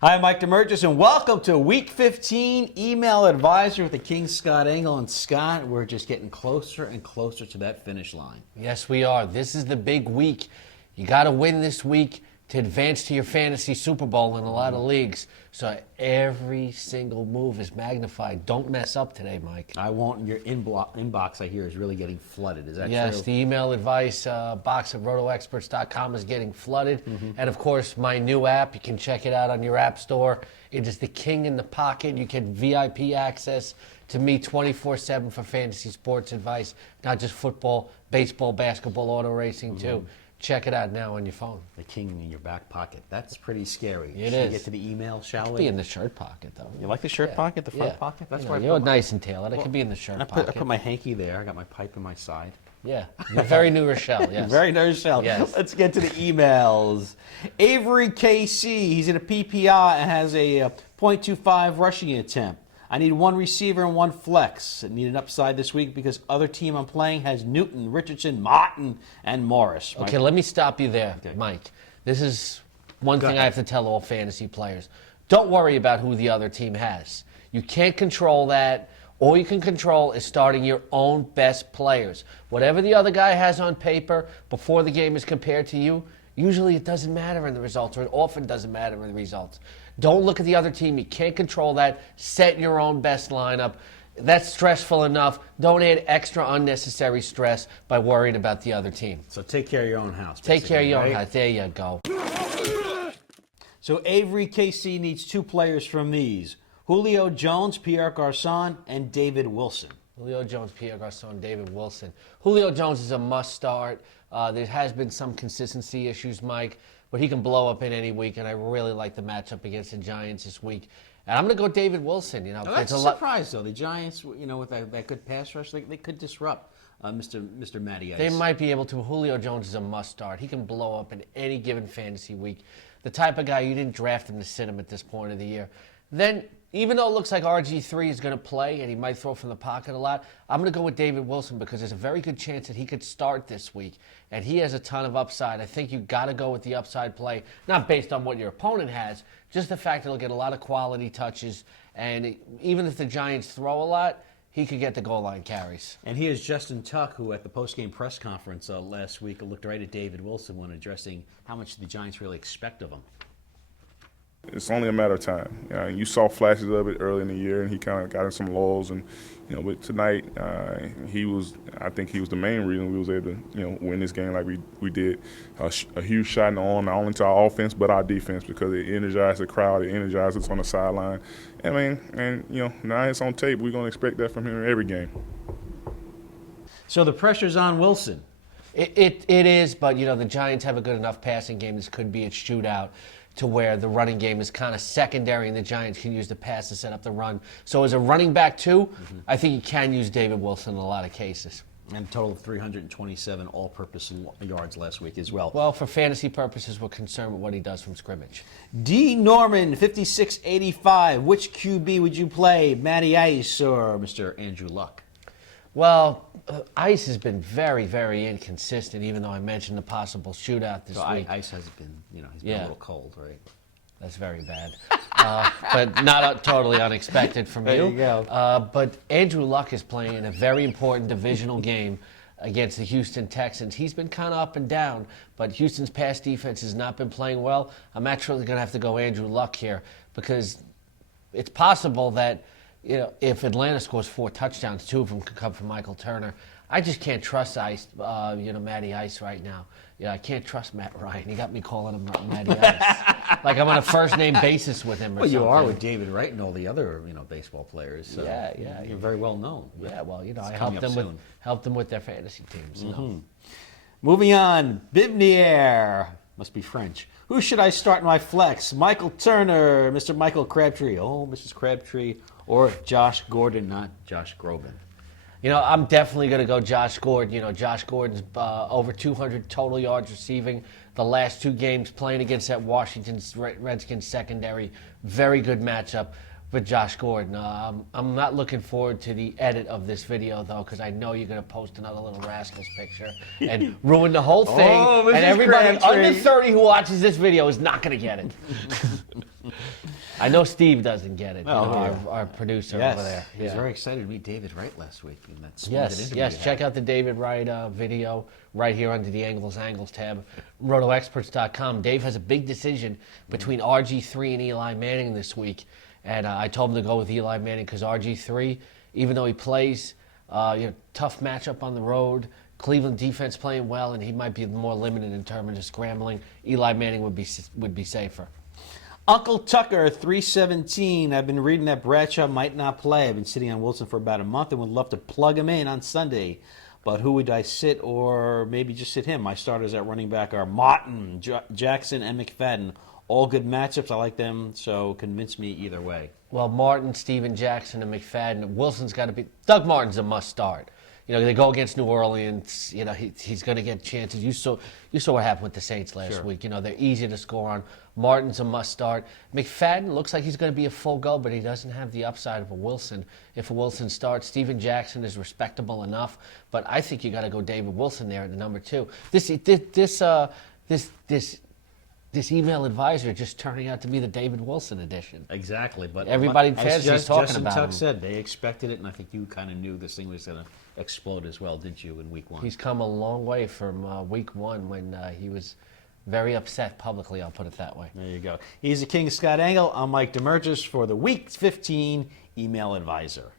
Hi, Mike Damergis, and welcome to Week 15 Email Advisor with the King, Scott Engel. And Scott, we're just getting closer and closer to that finish line. Yes, we are. This is the big week. You got to win this week to advance to your fantasy Super Bowl in a lot of leagues. So every single move is magnified. Don't mess up today, Mike. I won't. Your inbox, I hear, is really getting flooded. Is that true? Yes, the email advice box at RotoExperts.com is getting flooded. And, of course, my new app, you can check it out on your app store. It is the King in the Pocket. You get VIP access to me 24/7 for fantasy sports advice, not just football, baseball, basketball, auto racing, too. Check it out now on your phone. The King in your back pocket. That's pretty scary. It Should we is. get to the email, shall we? Be in the shirt pocket, though. You like the shirt pocket, the front pocket? That's where I you're put nice and tailored. It could be in the shirt pocket. I put my hanky there. I got my pipe in my side. Yeah, you're very New Rochelle, yes. Very nice, Rochelle. Yes. Let's get to the emails. Avery KC, he's in a PPI and has a .25 rushing attempt. I need one receiver and one flex. I need an upside this week because other team I'm playing has Newton, Richardson, Martin, and Morris. Okay, let me stop you there, Mike. This is one thing ahead. I have to tell all fantasy players. Don't worry about who the other team has. You can't control that. All you can control is starting your own best players. Whatever the other guy has on paper before the game is compared to you, usually it doesn't matter in the results, or it often doesn't matter in the results. Don't look at the other team. You can't control that. Set your own best lineup. That's stressful enough. Don't add extra unnecessary stress by worrying about the other team. So take care of your own house. Take care of your own right? house. There you go. So Avery KC needs two players from these. Julio Jones, Pierre Garçon, and David Wilson. Julio Jones, Pierre Garçon, David Wilson. Julio Jones is a must start. There has been some consistency issues, Mike, but he can blow up in any week, and I really like the matchup against the Giants this week. And I'm going to go David Wilson. You know, That's a surprise, though. The Giants, you know, with that good pass rush, they could disrupt Mr. Matty Ice. They might be able to. Julio Jones is a must start. He can blow up in any given fantasy week. The type of guy you didn't draft him to sit him at this point of the year. Then, even though it looks like RG3 is going to play and he might throw from the pocket a lot, I'm going to go with David Wilson because there's a very good chance that he could start this week. And he has a ton of upside. I think you got to go with the upside play, not based on what your opponent has, just the fact that he'll get a lot of quality touches. And even if the Giants throw a lot, he could get the goal line carries. And here's Justin Tuck, who at the postgame press conference last week looked right at David Wilson when addressing how much the Giants really expect of him. It's only a matter of time. You saw flashes of it early in the year, and he kind of got in some lulls. And but tonight, I think he was the main reason we was able to, win this game like we did. A huge shot in the arm, not only to our offense but our defense, because it energized the crowd, it energized us on the sideline. Now it's on tape. We're gonna expect that from him in every game. So the pressure's on Wilson. It is, but the Giants have a good enough passing game. This could be a shootout to where the running game is kind of secondary and the Giants can use the pass to set up the run. So as a running back too, I think you can use David Wilson in a lot of cases. And a total of 327 all-purpose yards last week as well. Well, for fantasy purposes, we're concerned with what he does from scrimmage. D. Norman, 5685. Which QB would you play, Matty Ice or Mr. Andrew Luck? Well, Ice has been very, very inconsistent, even though I mentioned the possible shootout this week. Ice has been, he's been a little cold, right? That's very bad. But not totally unexpected from you. There you go. But Andrew Luck is playing in a very important divisional game against the Houston Texans. He's been kind of up and down, but Houston's pass defense has not been playing well. I'm actually going to have to go Andrew Luck here because it's possible that if Atlanta scores 4 touchdowns, 2 of them could come from Michael Turner. I just can't trust Ice, Matty Ice right now. I can't trust Matt Ryan. He got me calling him Matty Ice. Like I'm on a first-name basis with him or something. Well, you are with David Wright and all the other, baseball players. So yeah. You're very well known. Yeah, well, I helped them with their fantasy teams. Moving on, Bibnier. Must be French. Who should I start in my flex? Michael Turner, Mr. Michael Crabtree. Oh, Mrs. Crabtree. Or Josh Gordon, not Josh Groban. I'm definitely going to go Josh Gordon. Josh Gordon's over 200 total yards receiving the last 2 games playing against that Washington Redskins secondary. Very good matchup with Josh Gordon. I'm not looking forward to the edit of this video, though, because I know you're going to post another Little Rascals picture and ruin the whole thing. Oh, and everybody Crabtree. under 30 who watches this video is not going to get it. I know Steve doesn't get it. Oh, dear. Our producer Yes, over there. he was very excited to meet David Wright last week in that splendid Yes, interview. yes. you Check had. out the David Wright video right here under the Angles tab, RotoExperts.com. Dave has a big decision between RG3 and Eli Manning this week, and I told him to go with Eli Manning because RG3, even though he plays, tough matchup on the road. Cleveland defense playing well, and he might be more limited in terms of scrambling. Eli Manning would be safer. Uncle Tucker, 317. I've been reading that Bradshaw might not play. I've been sitting on Wilson for about a month and would love to plug him in on Sunday. But who would I sit, or maybe just sit him? My starters at running back are Martin, Jackson, and McFadden. All good matchups. I like them, so convince me either way. Well, Martin, Steven Jackson, and McFadden. Wilson's got to be. Doug Martin's a must start. They go against New Orleans. He's going to get chances. You saw what happened with the Saints last week. They're easy to score on. Martin's a must start. McFadden looks like he's going to be a full go, but he doesn't have the upside of a Wilson. If a Wilson starts, Steven Jackson is respectable enough, but I think you got to go David Wilson there at the number 2. This email advisor just turning out to be the David Wilson edition. Exactly, but Everybody in as fantasy is talking Justin about Tuck him. said, they expected it, and I think you kind of knew this thing was going to explode as well, didn't you, in week 1? He's come a long way from week 1 when he was very upset publicly, I'll put it that way. There you go. He's the King, Scott Engel. I'm Mike Damergis for the Week 15 Email Advisor.